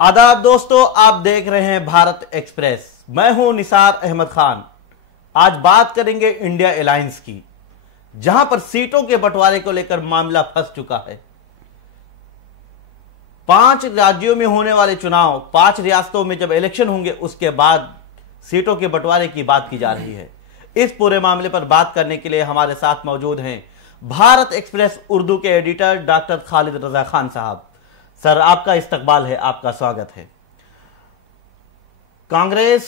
आदाब दोस्तों, आप देख रहे हैं भारत एक्सप्रेस। मैं हूं निसार अहमद खान। आज बात करेंगे इंडिया अलायंस की, जहां पर सीटों के बंटवारे को लेकर मामला फंस चुका है। 5 राज्यों में होने वाले चुनाव, 5 रियासतों में जब इलेक्शन होंगे उसके बाद सीटों के बंटवारे की बात की जा रही है। इस पूरे मामले पर बात करने के लिए हमारे साथ मौजूद हैं भारत एक्सप्रेस उर्दू के एडिटर डॉक्टर खालिद रजा खान साहब। सर, आपका इस्तकबाल है, आपका स्वागत है। कांग्रेस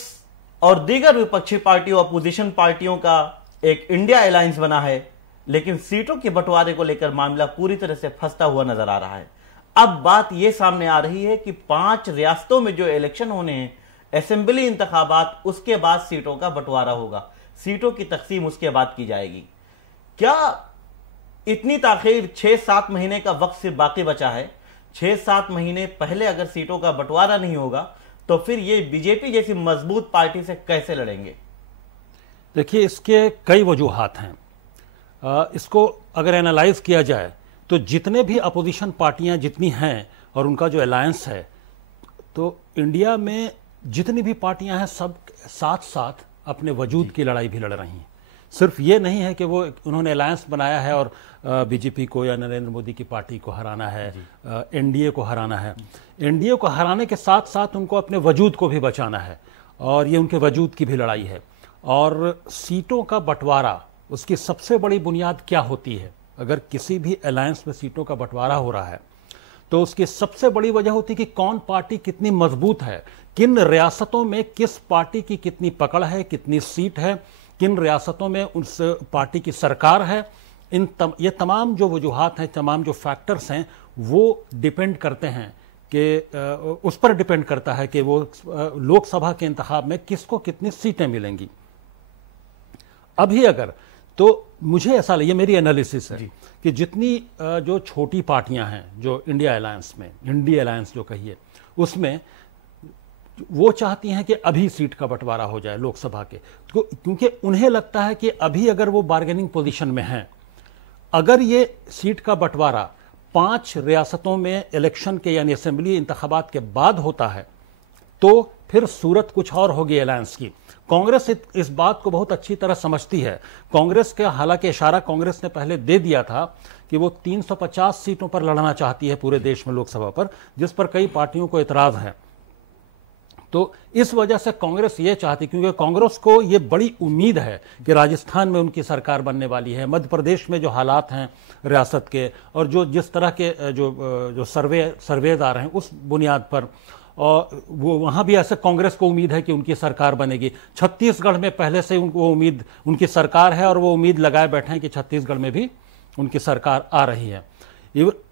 और दीगर विपक्षी पार्टियों, अपोजिशन पार्टियों का एक इंडिया अलायंस बना है, लेकिन सीटों के बंटवारे को लेकर मामला पूरी तरह से फंसता हुआ नजर आ रहा है। अब बात यह सामने आ रही है कि 5 रियासतों में जो इलेक्शन होने हैं, असेंबली इंतखाबात, उसके बाद सीटों का बंटवारा होगा, सीटों की तकसीम उसके बाद की जाएगी। क्या इतनी ताखीर, 6-7 महीने का वक्त सिर्फ बाकी बचा है? 6-7 महीने पहले अगर सीटों का बंटवारा नहीं होगा तो फिर ये बीजेपी जैसी मजबूत पार्टी से कैसे लड़ेंगे? देखिए, इसके कई वजूहात हैं। इसको अगर एनालाइज किया जाए तो जितने भी अपोजिशन पार्टियां जितनी हैं और उनका जो अलायंस है, तो इंडिया में जितनी भी पार्टियां हैं सब साथ साथ अपने वजूद की लड़ाई भी लड़ रही हैं। सिर्फ ये नहीं है कि वो उन्होंने अलायंस बनाया है और बीजेपी को या नरेंद्र मोदी की पार्टी को हराना है, एनडीए को हराना है। एनडीए को हराने के साथ साथ उनको अपने वजूद को भी बचाना है, और ये उनके वजूद की भी लड़ाई है। और सीटों का बंटवारा, उसकी सबसे बड़ी बुनियाद क्या होती है? अगर किसी भी अलायंस में सीटों का बंटवारा हो रहा है तो उसकी सबसे बड़ी वजह होती है कि कौन पार्टी कितनी मजबूत है, किन रियासतों में किस पार्टी की कितनी पकड़ है, कितनी सीट है, किन रियासतों में उस पार्टी की सरकार है। ये तमाम जो वजूहात हैं, तमाम जो फैक्टर्स हैं, वो डिपेंड करते हैं कि उस पर डिपेंड करता है कि वो लोकसभा के इंतखाब में किसको कितनी सीटें मिलेंगी। अभी अगर तो मुझे ऐसा लगे, मेरी एनालिसिस है कि जितनी जो छोटी पार्टियां हैं जो इंडिया अलायंस में, इंडिया अलायंस जो कहिए, उसमें वो चाहती हैं कि अभी सीट का बंटवारा हो जाए लोकसभा के, तो क्योंकि उन्हें लगता है कि अभी अगर वो बार्गेनिंग पोजीशन में हैं, अगर ये सीट का बंटवारा 5 रियासतों में इलेक्शन के यानी असेंबली इंतखाबात के बाद होता है तो फिर सूरत कुछ और होगी अलायंस की। कांग्रेस इस बात को बहुत अच्छी तरह समझती है। कांग्रेस के हालांकि इशारा कांग्रेस ने पहले दे दिया था कि वो 350 सीटों पर लड़ना चाहती है पूरे देश में लोकसभा पर, जिस पर कई पार्टियों को इतराज है। तो इस वजह से कांग्रेस ये चाहती, क्योंकि कांग्रेस को ये बड़ी उम्मीद है कि राजस्थान में उनकी सरकार बनने वाली है, मध्य प्रदेश में जो हालात हैं रियासत के, और जो जिस तरह के जो सर्वेज आ रहे हैं उस बुनियाद पर, और वो वहाँ भी ऐसे कांग्रेस को उम्मीद है कि उनकी सरकार बनेगी। छत्तीसगढ़ में पहले से उनको उम्मीद, उनकी सरकार है और वो उम्मीद लगाए बैठे हैं कि छत्तीसगढ़ में भी उनकी सरकार आ रही है,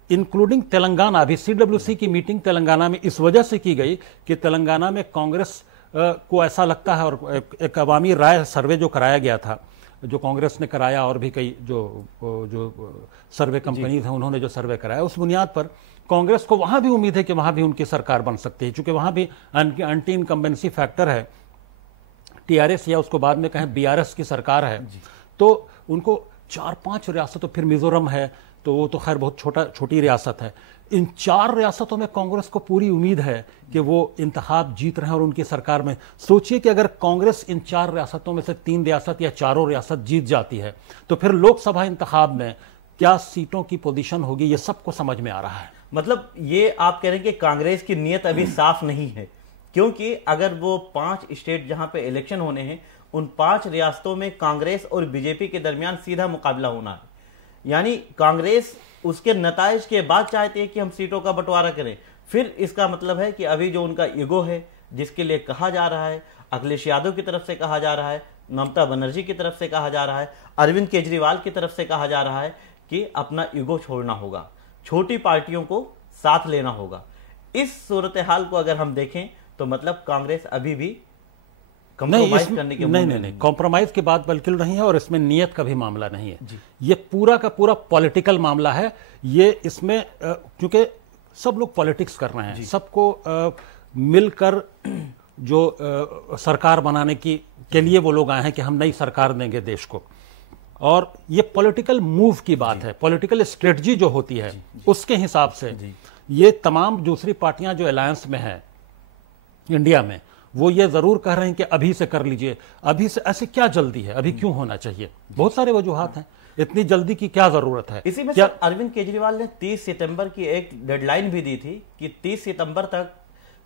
इंक्लूडिंग तेलंगाना। अभी सीडब्ल्यूसी की मीटिंग तेलंगाना में इस वजह से की गई कि तेलंगाना में कांग्रेस को ऐसा लगता है, और एक अवामी राय सर्वे जो कराया गया था, जो कांग्रेस ने कराया और भी कई जो सर्वे कंपनीज हैं उन्होंने जो सर्वे कराया, उस बुनियाद पर कांग्रेस को वहां भी उम्मीद है कि वहां भी उनकी सरकार बन सकती है, क्योंकि वहां भी एंटी इनकम्बेंसी फैक्टर है। टीआरएस या उसको बाद में कहें बीआरएस की सरकार है, तो उनको 4-5 रियासतों, फिर मिजोरम है, तो वो तो खैर बहुत छोटी रियासत है। इन 4 रियासतों में कांग्रेस को पूरी उम्मीद है कि वो इंतखाब जीत रहे हैं और उनकी सरकार में। सोचिए कि अगर कांग्रेस इन 4 रियासतों में से 3 रियासत या 4 रियासत जीत जाती है तो फिर लोकसभा इंतखाब में क्या सीटों की पोजीशन होगी, ये सबको समझ में आ रहा है। मतलब ये आप कह रहे हैं कि कांग्रेस की नीयत अभी साफ नहीं है, क्योंकि अगर वो 5 स्टेट जहां पे इलेक्शन होने हैं, उन 5 रियासतों में कांग्रेस और बीजेपी के दरमियान सीधा मुकाबला होना है, यानी कांग्रेस उसके नताइज के बाद चाहती है कि हम सीटों का बंटवारा करें। फिर इसका मतलब है कि अभी जो उनका ईगो है, जिसके लिए कहा जा रहा है, अखिलेश यादव की तरफ से कहा जा रहा है, ममता बनर्जी की तरफ से कहा जा रहा है, अरविंद केजरीवाल की तरफ से कहा जा रहा है कि अपना ईगो छोड़ना होगा, छोटी पार्टियों को साथ लेना होगा। इस सूरत हाल को अगर हम देखें तो मतलब कांग्रेस अभी भी कॉम्प्रोमाइज करने के नहीं, कॉम्प्रोमाइज की बात बिल्कुल नहीं है, और इसमें नियत का भी मामला नहीं है। ये पूरा का पूरा पॉलिटिकल मामला है। ये इसमें क्योंकि सब लोग पॉलिटिक्स कर रहे हैं, सबको मिलकर जो सरकार बनाने के लिए वो लोग आए हैं कि हम नई सरकार देंगे देश को, और ये पॉलिटिकल मूव की बात है, पॉलिटिकल स्ट्रेटजी जो होती है उसके हिसाब से ये तमाम दूसरी पार्टियां जो अलायंस में हैं इंडिया में, वो ये जरूर कह रहे हैं कि अभी से कर लीजिए, अभी से, ऐसे क्या जल्दी है, अभी क्यों होना चाहिए? बहुत सारे वजूहात हैं, इतनी जल्दी की क्या जरूरत है? इसी में क्या सर अरविंद केजरीवाल ने 30 सितंबर की एक डेडलाइन भी दी थी कि 30 सितंबर तक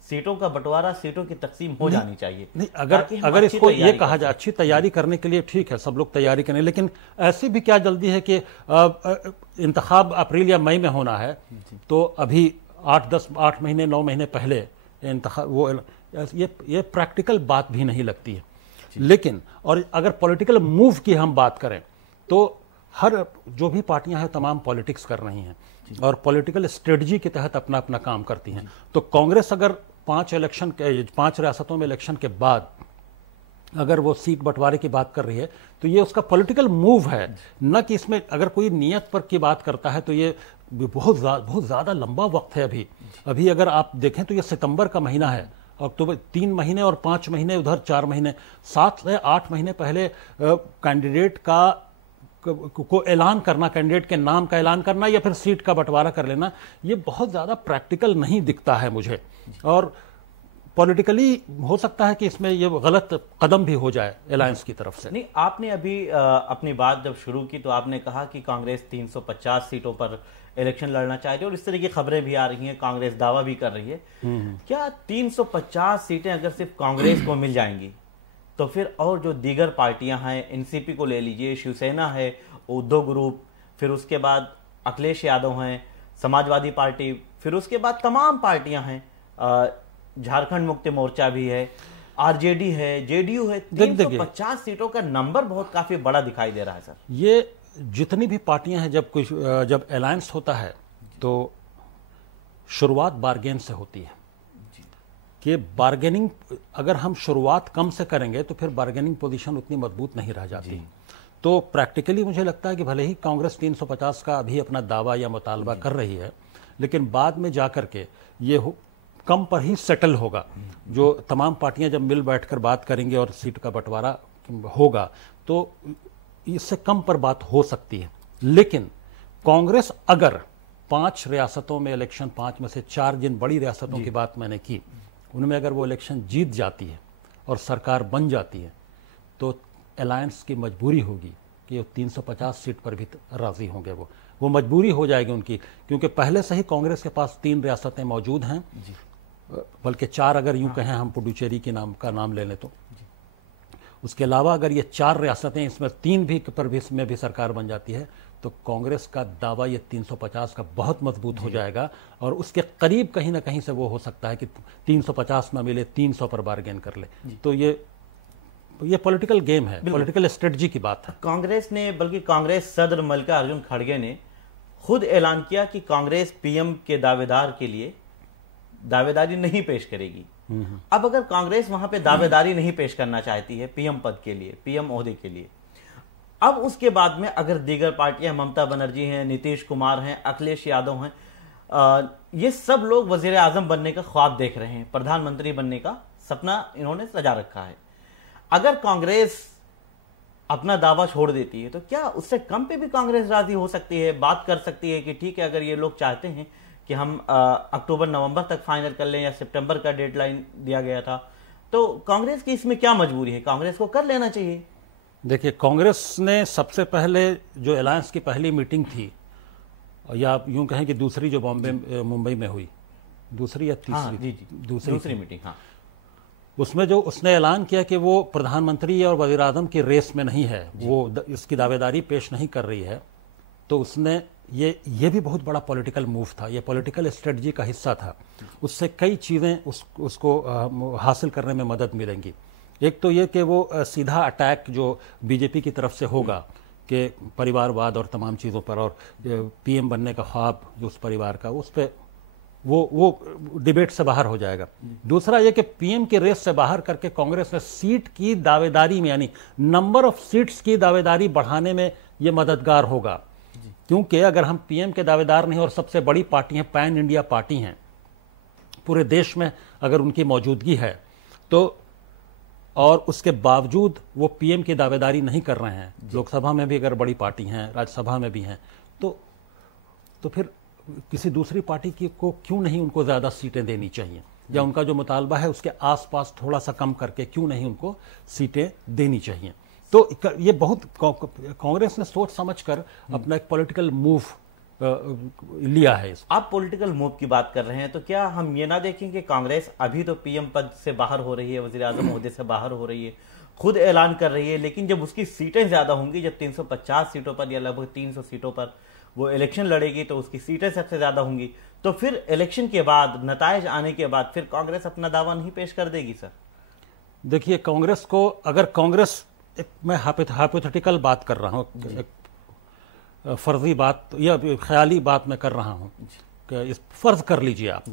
सीटों का बंटवारा, सीटों की तकसीम हो जानी चाहिए। नहीं, अगर इसको ये कहा जाए अच्छी तैयारी करने के लिए, ठीक है, सब लोग तैयारी करें, लेकिन ऐसी भी क्या जल्दी है कि इंतखाब अप्रैल या मई में होना है, तो अभी 8 महीने 9 महीने पहले इंतखाब, वो ये प्रैक्टिकल बात भी नहीं लगती है। लेकिन और अगर पॉलिटिकल मूव की हम बात करें तो हर जो भी पार्टियां हैं तमाम पॉलिटिक्स कर रही हैं और पॉलिटिकल स्ट्रेटजी के तहत अपना अपना काम करती हैं। तो कांग्रेस अगर 5 रियासतों में इलेक्शन के बाद अगर वो सीट बंटवारे की बात कर रही है तो ये उसका पॉलिटिकल मूव है, न कि इसमें अगर कोई नियत पर की बात करता है तो ये बहुत ज़्यादा लंबा वक्त है। अभी अगर आप देखें तो ये सितंबर का महीना है, अक्टूबर 3 महीने और 5 महीने उधर 4 महीने, 7 से 8 महीने पहले कैंडिडेट को ऐलान करना, कैंडिडेट के नाम का ऐलान करना या फिर सीट का बंटवारा कर लेना, ये बहुत ज़्यादा प्रैक्टिकल नहीं दिखता है मुझे। और पॉलिटिकली हो सकता है कि इसमें ये गलत कदम भी हो जाए अलायंस की तरफ से। नहीं, आपने अभी अपनी बात जब शुरू की तो आपने कहा कि कांग्रेस 350 सीटों पर इलेक्शन लड़ना चाह रही है और इस तरह की खबरें भी आ रही हैं, कांग्रेस दावा भी कर रही है। क्या 350 सीटें अगर सिर्फ कांग्रेस को मिल जाएंगी तो फिर और जो दीगर पार्टियां हैं, एनसीपी को ले लीजिए, शिवसेना है, उद्धव ग्रुप, फिर उसके बाद अखिलेश यादव हैं, समाजवादी पार्टी, फिर उसके बाद तमाम पार्टियां हैं, झारखंड मुक्ति मोर्चा भी है, आरजेडी है, जेडीयू है, 350 सीटों का नंबर बहुत काफी बड़ा दिखाई दे रहा है सर। ये जितनी भी पार्टियां हैं, जब अलायंस होता है तो शुरुआत बार्गेन से होती है कि बार्गेनिंग, अगर हम शुरुआत कम से करेंगे तो फिर बार्गेनिंग पोजीशन उतनी मजबूत नहीं रह जाती। तो प्रैक्टिकली मुझे लगता है कि भले ही कांग्रेस 350 का अभी अपना दावा या मुतालबा कर रही है, लेकिन बाद में जाकर के ये कम पर ही सेटल होगा। जो तमाम पार्टियां जब मिल बैठकर बात करेंगे और सीट का बंटवारा होगा तो इससे कम पर बात हो सकती है। लेकिन कांग्रेस अगर 5 रियासतों में इलेक्शन, 5 में से 4 जिन बड़ी रियासतों की बात मैंने की, उनमें अगर वो इलेक्शन जीत जाती है और सरकार बन जाती है तो अलायंस की मजबूरी होगी कि वो 350 सीट पर भी राजी होंगे। वो मजबूरी हो जाएगी उनकी, क्योंकि पहले से ही कांग्रेस के पास 3 रियासतें मौजूद हैं, बल्कि 4 अगर यूं कहें हम पुडुचेरी के नाम ले लें तो। उसके अलावा अगर ये 4 रियासतें, इसमें 3 भी पर भी इसमें भी सरकार बन जाती है तो कांग्रेस का दावा ये 350 का बहुत मजबूत हो जाएगा और उसके करीब कहीं ना कहीं से वो हो सकता है कि 350 ना मिले 300 पर बार्गेन कर ले। तो ये पॉलिटिकल गेम है, पॉलिटिकल स्ट्रेटजी की बात है। कांग्रेस ने, बल्कि कांग्रेस सदर मल्लिकार्जुन खड़गे ने खुद ऐलान किया कि कांग्रेस पीएम के दावेदार के लिए दावेदारी नहीं पेश करेगी। अब अगर कांग्रेस वहां पे दावेदारी नहीं पेश करना चाहती है पीएम पद के लिए, पीएम ओहदे के लिए, अब उसके बाद में अगर दीगर पार्टियां, ममता बनर्जी हैं, नीतीश कुमार हैं, अखिलेश यादव हैं, ये सब लोग वजीर आजम बनने का ख्वाब देख रहे हैं, प्रधानमंत्री बनने का सपना इन्होंने सजा रखा है। अगर कांग्रेस अपना दावा छोड़ देती है तो क्या उससे कम पे भी कांग्रेस राजी हो सकती है, बात कर सकती है कि ठीक है, अगर ये लोग चाहते हैं कि हम अक्टूबर नवंबर तक फाइनल कर लें या सितंबर का डेडलाइन दिया गया था, तो कांग्रेस की इसमें क्या मजबूरी है? कांग्रेस को कर लेना चाहिए। देखिए, कांग्रेस ने सबसे पहले जो अलायंस की पहली मीटिंग थी, या यूं कहें कि दूसरी, जो मुंबई में हुई, दूसरी या तीसरी, दूसरी मीटिंग, हाँ, उसमें जो उसने ऐलान किया कि वो प्रधानमंत्री और वज़ीर आज़म की रेस में नहीं है, वो इसकी दावेदारी पेश नहीं कर रही है, तो उसने ये भी बहुत बड़ा पॉलिटिकल मूव था, ये पॉलिटिकल स्ट्रेटजी का हिस्सा था। उससे कई चीज़ें उसको हासिल करने में मदद मिलेंगी। एक तो ये कि वो सीधा अटैक जो बीजेपी की तरफ से होगा कि परिवारवाद और तमाम चीज़ों पर, और पीएम बनने का ख्वाब जो उस परिवार का, उस पर वो डिबेट से बाहर हो जाएगा। दूसरा ये कि पीएम के रेस से बाहर करके कांग्रेस ने सीट की दावेदारी में, यानी नंबर ऑफ सीट्स की दावेदारी बढ़ाने में ये मददगार होगा। क्योंकि अगर हम पीएम के दावेदार नहीं और सबसे बड़ी पार्टी हैं, पैन इंडिया पार्टी हैं, पूरे देश में अगर उनकी मौजूदगी है तो, और उसके बावजूद वो पीएम की दावेदारी नहीं कर रहे हैं, लोकसभा में भी अगर बड़ी पार्टी हैं, राज्यसभा में भी हैं, तो फिर किसी दूसरी पार्टी को क्यों नहीं उनको ज़्यादा सीटें देनी चाहिए। या उनका जो मुतालबा है उसके आसपास थोड़ा सा कम करके क्यों नहीं उनको सीटें देनी चाहिए। तो ये बहुत कांग्रेस ने सोच समझकर अपना एक पॉलिटिकल मूव लिया है। आप पॉलिटिकल मूव की बात कर रहे हैं, तो क्या हम ये ना देखें कि कांग्रेस अभी तो पीएम पद से बाहर हो रही है, वजीर आजम ओहदे से बाहर हो रही है, खुद ऐलान कर रही है, लेकिन जब उसकी सीटें ज्यादा होंगी, जब 350 सीटों पर या लगभग 300 सीटों पर वो इलेक्शन लड़ेगी तो उसकी सीटें सबसे ज्यादा होंगी, तो फिर इलेक्शन के बाद नतायज आने के बाद फिर कांग्रेस अपना दावा नहीं पेश कर देगी सर? देखिए, कांग्रेस को अगर कांग्रेस, मैं हाइपोथेटिकल बात कर रहा हूँ, फर्जी बात या ख्याली बात मैं कर रहा हूं कि इस फर्ज कर लीजिए आप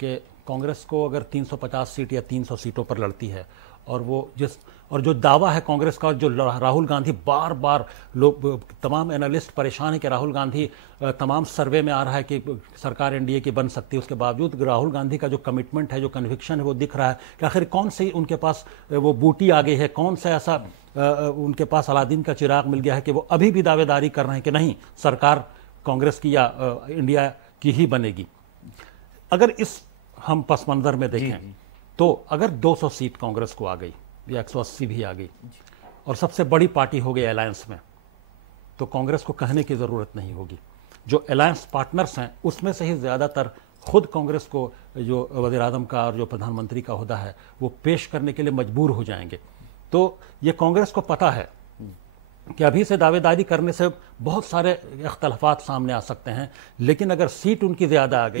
कि कांग्रेस को अगर 350 सीट या 300 सीटों पर लड़ती है और जो दावा है कांग्रेस का, जो राहुल गांधी बार बार लोग, तमाम एनालिस्ट परेशान है कि राहुल गांधी, तमाम सर्वे में आ रहा है कि सरकार एनडीए की बन सकती है, उसके बावजूद राहुल गांधी का जो कमिटमेंट है, जो कन्विक्शन है, वो दिख रहा है कि आखिर कौन सी उनके पास वो बूटी आ गई है, कौन सा ऐसा उनके पास अलादीन का चिराग मिल गया है कि वो अभी भी दावेदारी कर रहे हैं कि नहीं, सरकार कांग्रेस की या इंडिया की ही बनेगी। अगर इस हम पस मंजर में देखें तो अगर 200 सीट कांग्रेस को आ गई या 180 भी आ गई और सबसे बड़ी पार्टी हो गई अलायंस में, तो कांग्रेस को कहने की जरूरत नहीं होगी। जो अलायंस पार्टनर्स हैं उसमें से ही ज्यादातर खुद कांग्रेस को जो वज़ीर आज़म का और जो प्रधानमंत्री का ओहदा है वो पेश करने के लिए मजबूर हो जाएंगे। तो ये कांग्रेस को पता है कि अभी से दावेदारी करने से बहुत सारे इख्तलाफात सामने आ सकते हैं, लेकिन अगर सीट उनकी ज्यादा आ गई,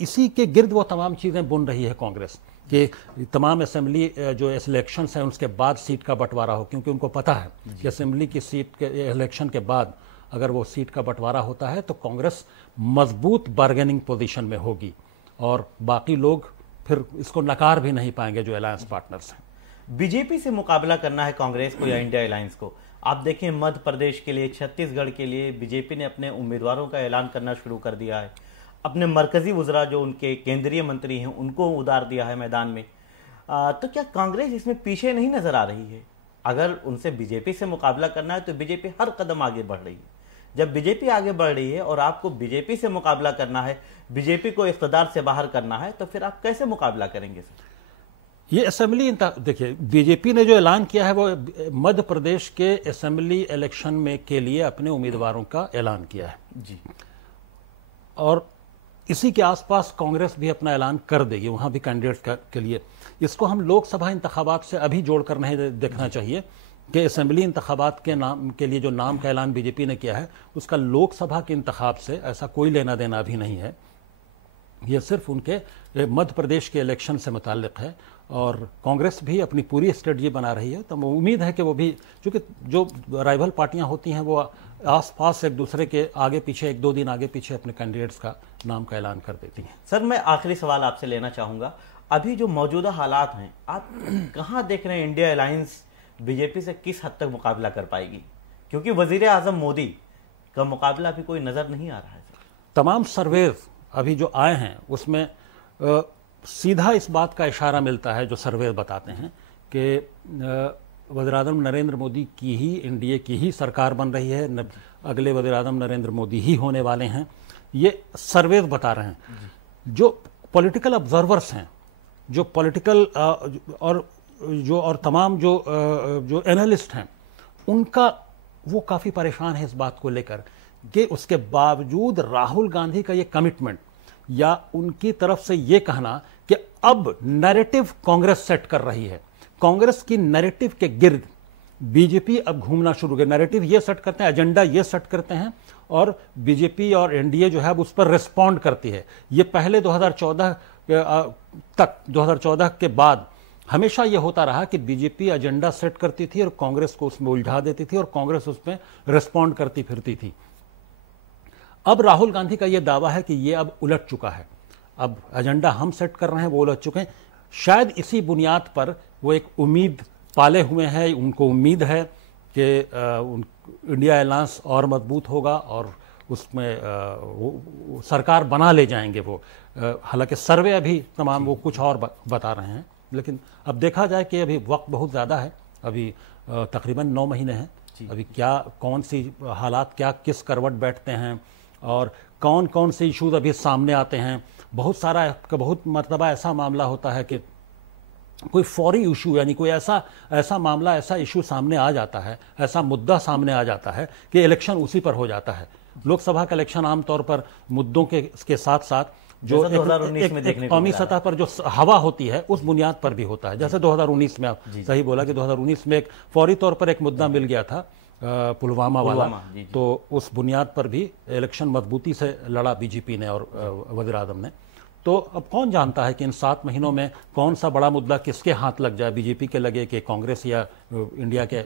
इसी के गिर्द वो तमाम चीजें बुन रही है कांग्रेस कि तमाम असेंबली जो इलेक्शंस हैं उसके बाद सीट का बंटवारा हो, क्योंकि उनको पता है कि असेंबली की सीट के इलेक्शन के बाद अगर वो सीट का बंटवारा होता है तो कांग्रेस मजबूत बार्गेनिंग पोजीशन में होगी और बाकी लोग फिर इसको नकार भी नहीं पाएंगे जो अलायंस पार्टनर्स हैं। बीजेपी से मुकाबला करना है कांग्रेस को या इंडिया अलायंस को? आप देखें, मध्य प्रदेश के लिए, छत्तीसगढ़ के लिए बीजेपी ने अपने उम्मीदवारों का ऐलान करना शुरू कर दिया है, अपने मरकजी वज़रा जो उनके केंद्रीय मंत्री हैं उनको उतार दिया है मैदान में। तो क्या कांग्रेस इसमें पीछे नहीं नजर आ रही है? अगर उनसे बीजेपी से मुकाबला करना है तो बीजेपी हर कदम आगे बढ़ रही है। जब बीजेपी आगे बढ़ रही है और आपको बीजेपी से मुकाबला करना है, बीजेपी को इख्तिदार से बाहर करना है, तो फिर आप कैसे मुकाबला करेंगे सर? ये असेंबली, देखिए, बीजेपी ने जो ऐलान किया है वो मध्य प्रदेश के असेंबली इलेक्शन में के लिए अपने उम्मीदवारों का ऐलान किया है जी, और इसी के आसपास कांग्रेस भी अपना ऐलान कर देगी वहां भी कैंडिडेट के लिए। इसको हम लोकसभा इंतखाबात से अभी जोड़कर नहीं देखना चाहिए कि असेंबली इंतखाबात के नाम के लिए जो नाम का ऐलान बीजेपी ने किया है उसका लोकसभा के इंतखाब से ऐसा कोई लेना देना अभी नहीं है। यह सिर्फ उनके मध्य प्रदेश के इलेक्शन से मुताल्लिक है और कांग्रेस भी अपनी पूरी स्ट्रेटजी बना रही है। तो उम्मीद है कि वो भी, क्योंकि जो राइवल पार्टियां होती हैं वो आसपास एक दूसरे के आगे पीछे, एक दो दिन आगे पीछे अपने कैंडिडेट्स का नाम का ऐलान कर देती हैं। सर, मैं आखिरी सवाल आपसे लेना चाहूंगा, अभी जो मौजूदा हालात हैं आप कहां देख रहे हैं इंडिया अलायंस बीजेपी से किस हद तक मुकाबला कर पाएगी? क्योंकि वजीर आजम मोदी का मुकाबला अभी कोई नजर नहीं आ रहा है। तमाम सर्वे अभी जो आए हैं उसमें सीधा इस बात का इशारा मिलता है, जो सर्वे बताते हैं कि वज़ीर-ए-आज़म नरेंद्र मोदी की ही, एनडीए की ही सरकार बन रही है, अगले वज़ीर-ए-आज़म नरेंद्र मोदी ही होने वाले हैं, ये सर्वे बता रहे हैं। जो पॉलिटिकल ऑब्जर्वर्स हैं, जो पॉलिटिकल और तमाम जो एनालिस्ट हैं, उनका वो काफ़ी परेशान है इस बात को लेकर कि उसके बावजूद राहुल गांधी का ये कमिटमेंट या उनकी तरफ से ये कहना कि अब नैरेटिव कांग्रेस सेट कर रही है, कांग्रेस की नैरेटिव के गिर्द बीजेपी अब घूमना शुरू कर, नैरेटिव ये सेट करते हैं, एजेंडा ये सेट करते हैं और बीजेपी और एनडीए जो है उस पर रिस्पॉन्ड करती है। ये पहले 2014 के बाद हमेशा ये होता रहा कि बीजेपी एजेंडा सेट करती थी और कांग्रेस को उसमें उलझा देती थी और कांग्रेस उसमें रिस्पॉन्ड करती फिरती थी। अब राहुल गांधी का यह दावा है कि यह अब उलट चुका है, अब एजेंडा हम सेट कर रहे हैं, वो उलट चुके हैं। शायद इसी बुनियाद पर वो एक उम्मीद पाले हुए हैं, उनको उम्मीद है कि इंडिया अलायंस और मजबूत होगा और उसमें वो सरकार बना ले जाएंगे वो। हालांकि सर्वे अभी तमाम वो कुछ और बता रहे हैं, लेकिन अब देखा जाए कि अभी वक्त बहुत ज़्यादा है, अभी तकरीबन 9 महीने हैं, अभी क्या कौन सी हालात क्या किस करवट बैठते हैं और कौन कौन से इश्यूज अभी सामने आते हैं, बहुत मरतबा ऐसा मामला होता है कि कोई फौरी इशू, यानी कोई ऐसा मामला, ऐसा इशू सामने आ जाता है, ऐसा मुद्दा सामने आ जाता है कि इलेक्शन उसी पर हो जाता है। लोकसभा का इलेक्शन आमतौर पर मुद्दों के साथ साथ जो एक कौमी सतह पर जो हवा होती है उस बुनियाद पर भी होता है। जैसे 2019 में, आप सही बोला कि 2019 में एक फौरी तौर पर एक मुद्दा मिल गया था पुलवामा वाला, तो उस बुनियाद पर भी इलेक्शन मजबूती से लड़ा बीजेपी ने और वज़ीर आज़म ने। तो अब कौन जानता है कि इन 7 महीनों में कौन सा बड़ा मुद्दा किसके हाथ लग जाए, बीजेपी के लगे कि कांग्रेस या इंडिया के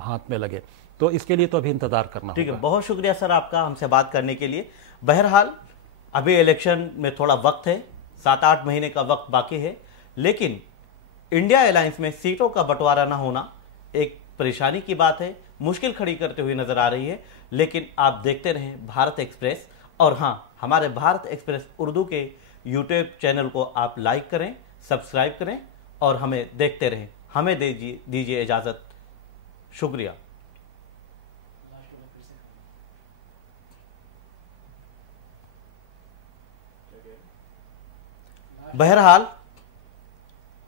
हाथ में लगे। तो इसके लिए तो अभी इंतजार करना ठीक है। बहुत शुक्रिया सर आपका हमसे बात करने के लिए। बहरहाल अभी इलेक्शन में थोड़ा वक्त है, 7-8 महीने का वक्त बाकी है, लेकिन इंडिया अलायंस में सीटों का बंटवारा ना होना एक परेशानी की बात है, मुश्किल खड़ी करते हुए नजर आ रही है। लेकिन आप देखते रहें भारत एक्सप्रेस, और हाँ, हमारे भारत एक्सप्रेस उर्दू के यूट्यूब चैनल को आप लाइक करें, सब्सक्राइब करें और हमें देखते रहें। हमें दीजिए इजाजत। शुक्रिया। बहरहाल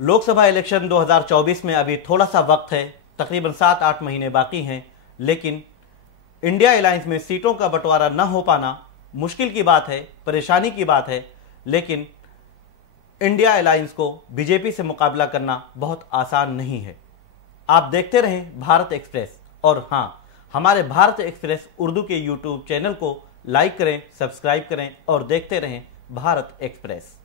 लोकसभा इलेक्शन 2024 में अभी थोड़ा सा वक्त है, तकरीबन 7-8 महीने बाकी हैं, लेकिन इंडिया अलायंस में सीटों का बंटवारा न हो पाना मुश्किल की बात है, परेशानी की बात है। लेकिन इंडिया अलायंस को बीजेपी से मुकाबला करना बहुत आसान नहीं है। आप देखते रहें भारत एक्सप्रेस, और हाँ, हमारे भारत एक्सप्रेस उर्दू के यूट्यूब चैनल को लाइक करें, सब्सक्राइब करें और देखते रहें भारत एक्सप्रेस।